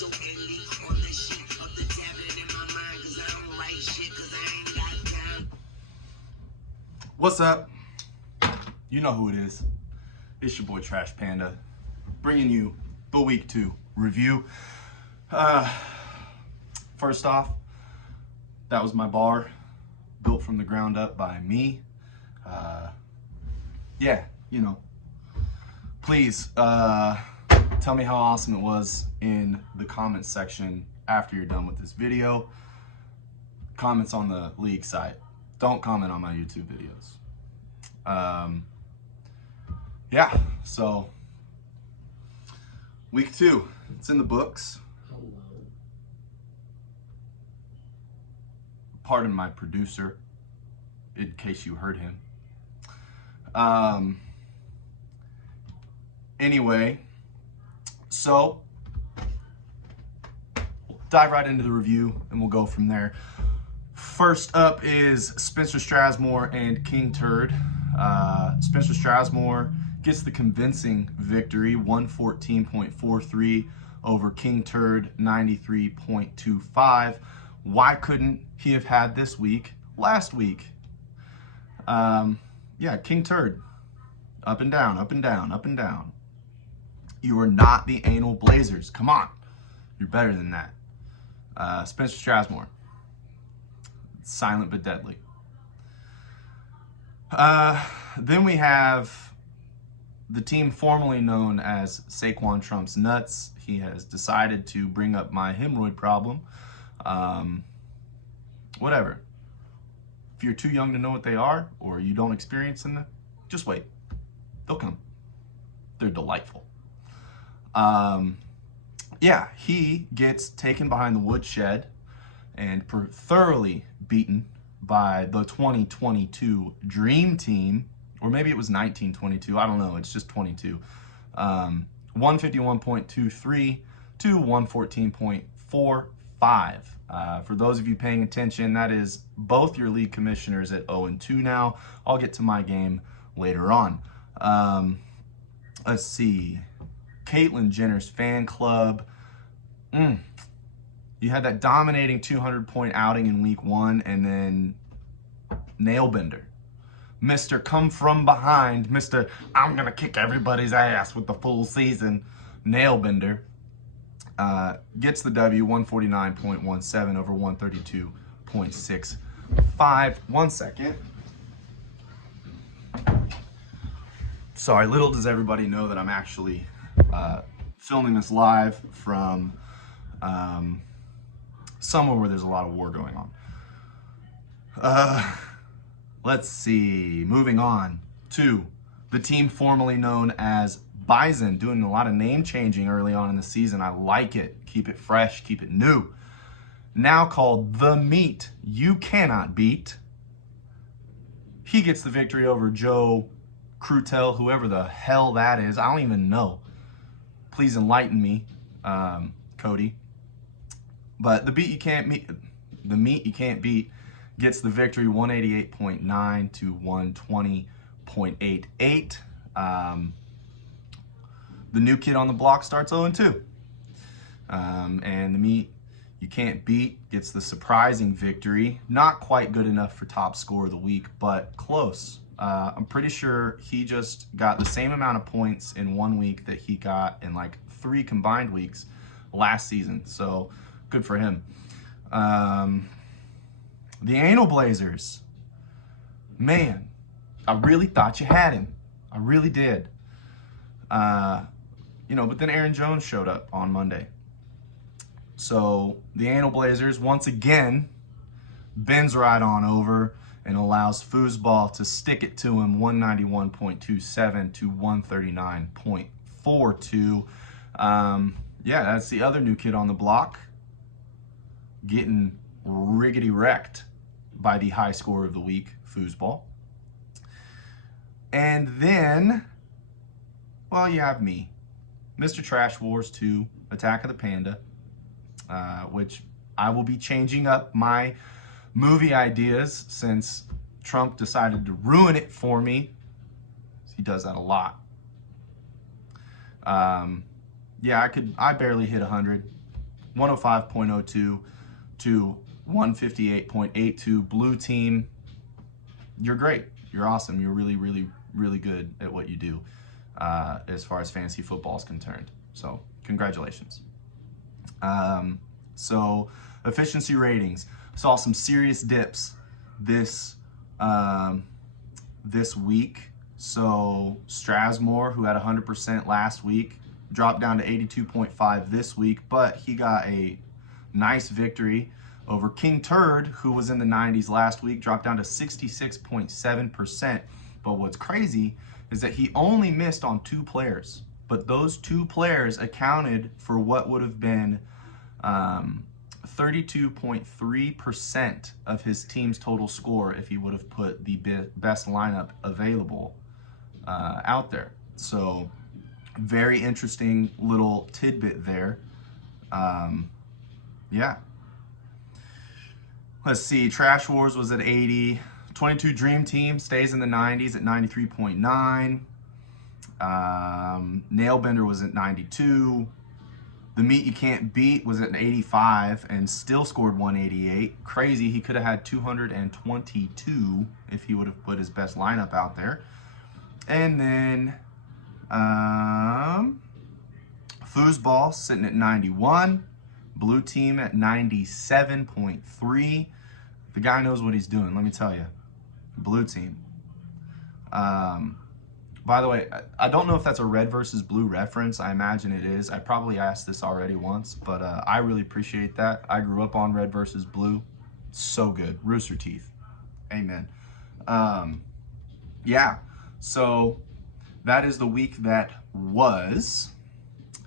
so elite on the shit of the tablet in my mind, cause I don't write shit, cause I ain't got time. What's up? You know who it is. It's your boy Trash Panda, bringing you the week 2 review. First off, that was my bar, built from the ground up by me. Yeah, you know. Please tell me how awesome it was in the comments section after you're done with this video. Comments on the league site. Don't comment on my YouTube videos. Yeah, so week 2, it's in the books. Pardon my producer, in case you heard him. Anyway, so we'll dive right into the review and we'll go from there. First up is Spencer Strasmore and King Turd. Spencer Strasmore gets the convincing victory, 114.43 over King Turd, 93.25. Why couldn't he have had this week last week? Yeah, King Turd, up and down, up and down, up and down. You are not the Anal Blazers. Come on. You're better than that. Spencer Strasmore. Silent but deadly. Then we have the team formerly known as Saquon Trump's Nuts. He has decided to bring up my hemorrhoid problem. Whatever. If you're too young to know what they are, or you don't experience them, just wait. They'll come. They're delightful. Yeah, he gets taken behind the woodshed and thoroughly beaten by the 2022 Dream Team, or maybe it was 1922. I don't know. It's just 22. 151.23 to 114.45. For those of you paying attention, that is both your league commissioners at 0-2 now. I'll get to my game later on. Let's see. Caitlyn Jenner's fan club. You had that dominating 200-point outing in week 1, and then Nailbender. Mr. Come From Behind, Mr. I'm going to kick everybody's ass with the full season, Nailbender, gets the W, 149.17 over 132.65. 1 second. Sorry, little does everybody know that I'm actually filming this live from somewhere where there's a lot of war going on. Let's see, moving on to the team formerly known as Bison, doing a lot of name changing early on in the season. I like it. Keep it fresh, keep it new. Now called The Meat You Cannot Beat. He gets the victory over Joe Crutel, whoever the hell that is. I don't even know. Please enlighten me, Cody. But the meat you can't beat gets the victory, 188.9 to 120.88. The new kid on the block starts 0-2. And the meat you can't beat gets the surprising victory. Not quite good enough for top score of the week, but close. I'm pretty sure he just got the same amount of points in 1 week that he got in like 3 combined weeks last season. So good for him. The Anal Blazers. Man, I really thought you had him. I really did. You know, but then Aaron Jones showed up on Monday. So the Anal Blazers, once again, bends right on over and allows Foosball to stick it to him, 191.27 to 139.42. Yeah, that's the other new kid on the block, getting riggedy wrecked by the high score of the week, Foosball. And then, well, you have me, Mr. Trash Wars 2, Attack of the Panda, which I will be changing up my movie ideas since Trump decided to ruin it for me. He does that a lot. Yeah, I barely hit 100. 105.02 to 158.82. Blue team, you're great. You're awesome. You're really, really, really good at what you do as far as fantasy football is concerned. So congratulations. So efficiency ratings. Saw some serious dips this this week. So Strasmore, who had 100% last week, dropped down to 82.5 this week, but he got a nice victory over King Turd, who was in the 90s last week, dropped down to 66.7%. But what's crazy is that he only missed on 2 players, but those 2 players accounted for what would have been 32.3% of his team's total score if he would have put the best lineup available out there. So very interesting little tidbit there. Yeah. Let's see. Trash Wars was at 80. 22 Dream Team stays in the 90s at 93.9. Nailbender was at 92. The Meat You Can't Beat was at 85 and still scored 188. Crazy. He could have had 222 if he would have put his best lineup out there. And then Foosball sitting at 91. Blue Team at 97.3. The guy knows what he's doing, let me tell you. Blue Team. By the way, I don't know if that's a red versus blue reference. I imagine it is. I probably asked this already once, but I really appreciate that. I grew up on red versus blue. So good. Rooster teeth. Amen. Yeah. So that is the week that was.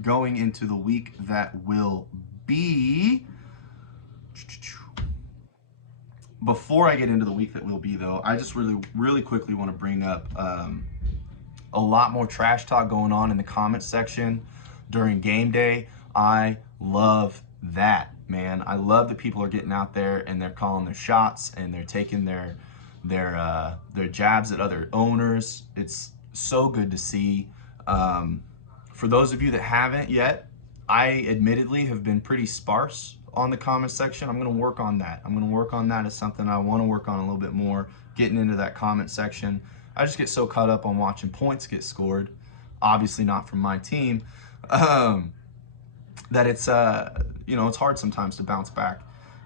Going into the week that will be. Before I get into the week that will be, though, I just really quickly want to bring up a lot more trash talk going on in the comments section during game day. I love that, man. I love that people are getting out there and they're calling their shots and they're taking their jabs at other owners. It's so good to see. For those of you that haven't yet, I admittedly have been pretty sparse on the comment section. I'm going to work on that. I'm going to work on that as something I want to work on a little bit more, getting into that comment section. I just get so caught up on watching points get scored, obviously not from my team, that it's it's hard sometimes to bounce back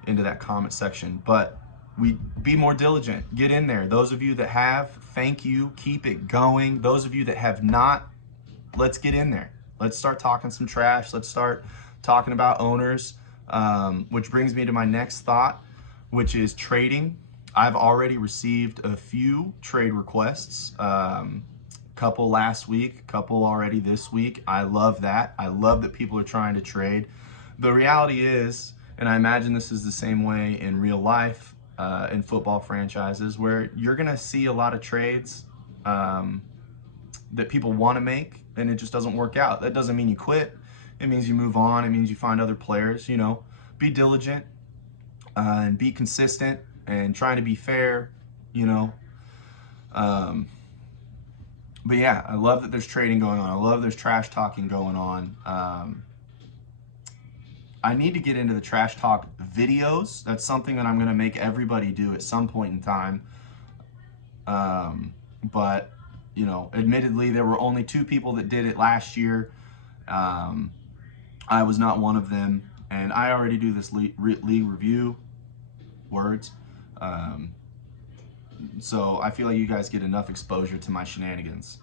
into that comment section. But we be more diligent. Get in there. Those of you that have, thank you. Keep it going. Those of you that have not, let's get in there. Let's start talking some trash. Let's start talking about owners, which brings me to my next thought, which is trading. I've already received a few trade requests, couple last week, couple already this week. I love that. I love that people are trying to trade. The reality is, and I imagine this is the same way in real life, in football franchises, where you're going to see a lot of trades that people want to make, and it just doesn't work out. That doesn't mean you quit. It means you move on. It means you find other players. Be diligent and be consistent and trying to be fair, But yeah, I love that there's trading going on. I love there's trash talking going on. I need to get into the trash talk videos. That's something that I'm going to make everybody do at some point in time. But, admittedly, there were only 2 people that did it last year. I was not one of them. And I already do this league review words. So I feel like you guys get enough exposure to my shenanigans.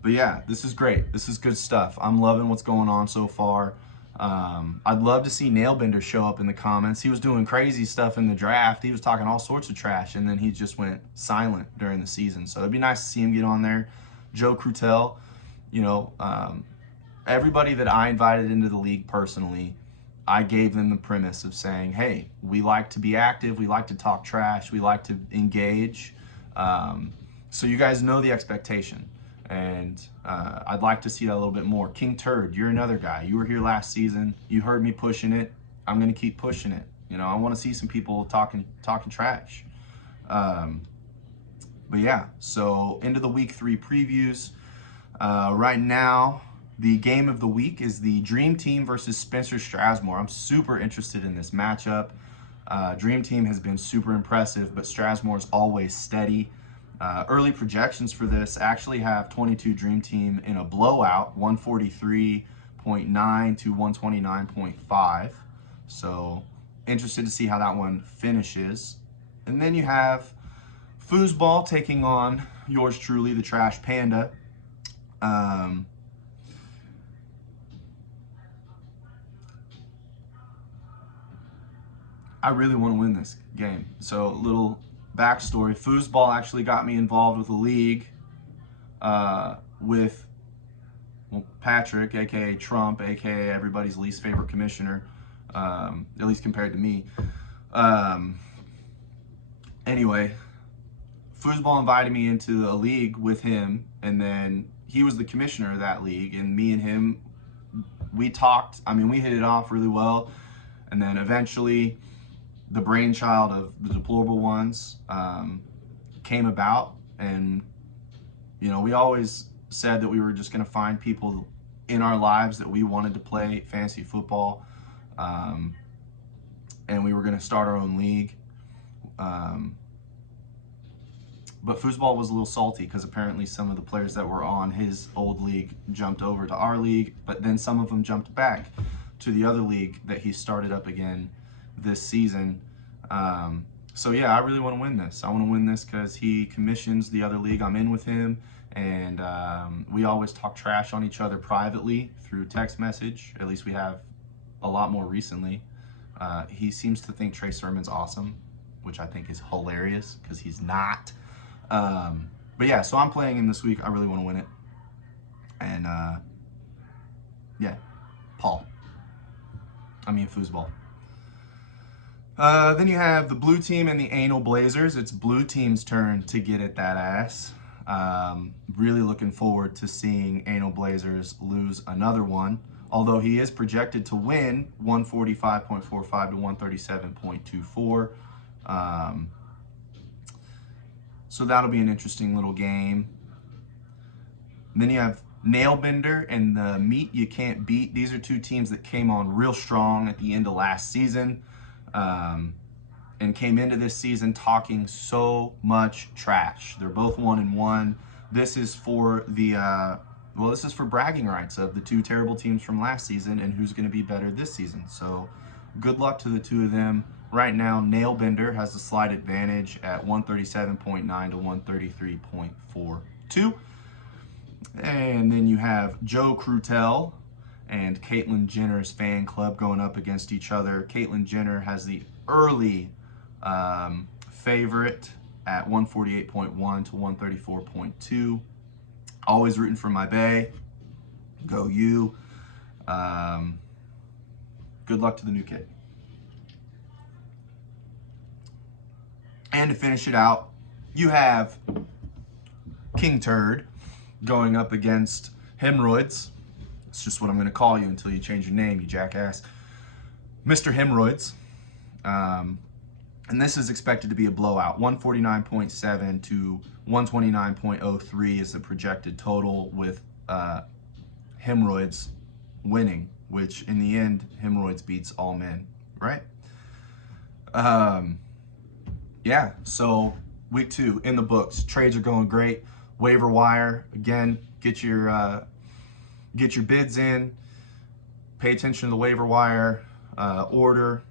But yeah, this is great. This is good stuff. I'm loving what's going on so far. I'd love to see Nailbender show up in the comments. He was doing crazy stuff in the draft. He was talking all sorts of trash, and then he just went silent during the season. So it'd be nice to see him get on there. Joe Crutel, everybody that I invited into the league personally, I gave them the premise of saying, hey, we like to be active, we like to talk trash, we like to engage. So you guys know the expectation. And I'd like to see that a little bit more. King Turd, you're another guy. You were here last season. You heard me pushing it. I'm going to keep pushing it. I want to see some people talking trash. But yeah, so into the week 3 previews. Right now, The game of the week is the Dream Team versus Spencer Strasmore. I'm super interested in this matchup. Dream Team has been super impressive, but Strasmore's always steady. Early projections for this actually have 22 Dream Team in a blowout, 143.9 to 129.5. So interested to see how that one finishes. And then you have Foosball taking on yours truly, the Trash Panda. I really want to win this game. So, little backstory. Foosball actually got me involved with a league with Patrick, aka Trump, aka everybody's least favorite commissioner, at least compared to me. Anyway, Foosball invited me into a league with him, and then he was the commissioner of that league, and me and him, we talked. I mean, we hit it off really well, and then eventually the brainchild of the Deplorable Ones came about, and we always said that we were just going to find people in our lives that we wanted to play fantasy football, and we were going to start our own league. But Foosball was a little salty because apparently some of the players that were on his old league jumped over to our league, but then some of them jumped back to the other league that he started up again this season. So yeah, I really want to win this. I want to win this because he commissions the other league I'm in with him, and we always talk trash on each other privately through text message. At least we have a lot more recently. He seems to think Trey Sermon's awesome, which I think is hilarious because he's not. But yeah, so I'm playing him this week. I really want to win it. And yeah, Foosball. Then you have the Blue Team and the Anal Blazers. It's Blue Team's turn to get at that ass. Really looking forward to seeing Anal Blazers lose another one, although he is projected to win 145.45 to 137.24. So that'll be an interesting little game. And then you have Nailbender and the Meat You Can't Beat. These are two teams that came on real strong at the end of last season, and came into this season talking so much trash. They're both 1-1. This is for the this is for bragging rights of the two terrible teams from last season and who's going to be better this season. So good luck to the two of them. Right now, Nailbender has a slight advantage at 137.9 to 133.42. And then you have Joe Crutel and Caitlyn Jenner's fan club going up against each other. Caitlyn Jenner has the early favorite at 148.1 to 134.2. Always rooting for my bae. Go you. Good luck to the new kid. And to finish it out, you have King Turd going up against Hemorrhoids. It's just what I'm going to call you until you change your name, you jackass. Mr. Hemorrhoids. And this is expected to be a blowout. 149.7 to 129.03 is the projected total, with Hemorrhoids winning, which in the end, Hemorrhoids beats all men, right? Yeah, so week 2 in the books. Trades are going great. Waiver wire, again, get your bids in. Pay attention to the waiver wire order.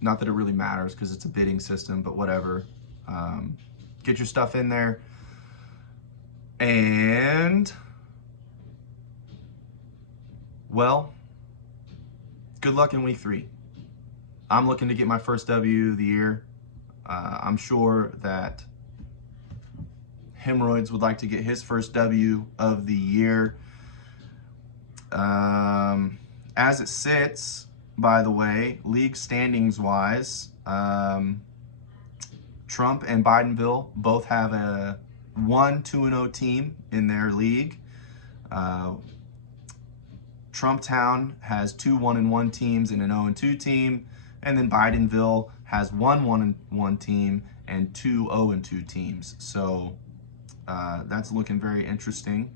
Not that it really matters because it's a bidding system, but whatever. Get your stuff in there. And, well, good luck in week 3. I'm looking to get my first W of the year. I'm sure that Hemorrhoids would like to get his first W of the year. As it sits, by the way, league standings wise, Trump and Bidenville both have a 1-2-0 team in their league. Trumptown has 2 1-1 teams and an 0-2 team, and then Bidenville has 1 1-1 team and 2 0-2 teams. So that's looking very interesting.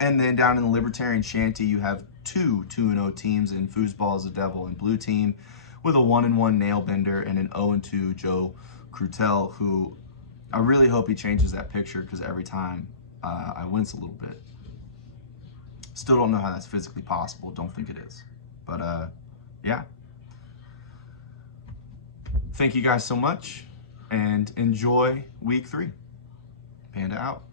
And then down in the Libertarian Shanty, you have two 2-0 teams in Foosball is the Devil and Blue Team, with a 1-1 Nailbender and an 0-2 Joe Crutel, who I really hope he changes that picture, because every time I wince a little bit. Still don't know how that's physically possible. Don't think it is. But yeah. Thank you guys so much, and enjoy week 3. Panda out.